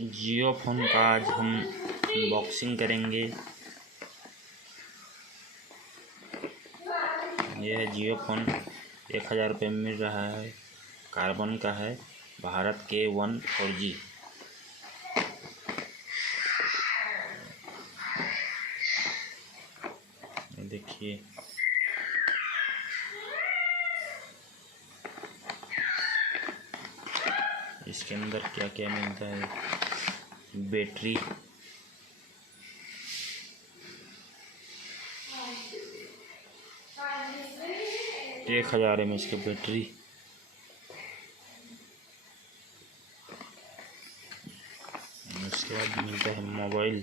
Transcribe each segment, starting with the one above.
जियो phone का आज हम अनबॉक्सिंग करेंगे। यह है जियो फ़ोन, 1000 रुपये में मिल रहा है। कार्बन का है, भारत के 1 4G। देखिए इसके अंदर क्या क्या मिलता है। बैटरी, एक 1000 mAh की बैटरी, उसके बाद मिलता है मोबाइल,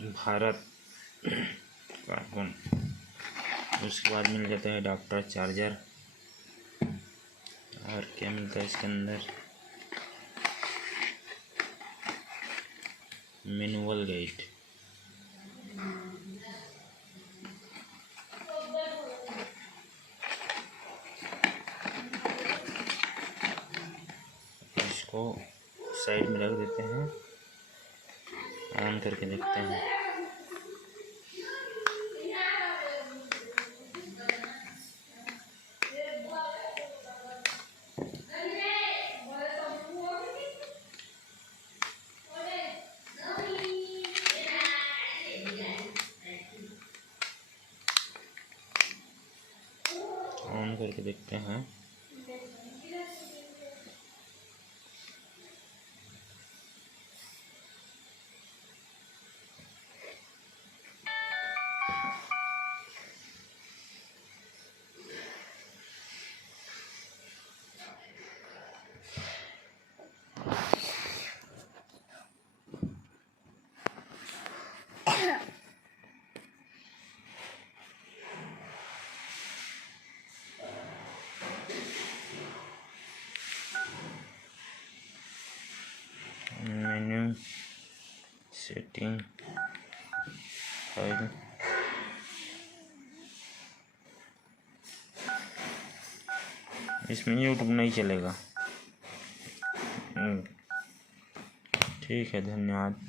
भारत कार्बन। उसके बाद मिल जाता है एडाप्टर, चार्जर, और क्या मिलता है इसके अंदर, मैनुअल गाइड। इसको साइड में रख देते हैं, ऑन करके देखते हैं। ऑन करके देखते हैं। मेन्यू, सेटिंग, फाइल, इसमें यूट्यूब नहीं चलेगा। ठीक है, धन्यवाद।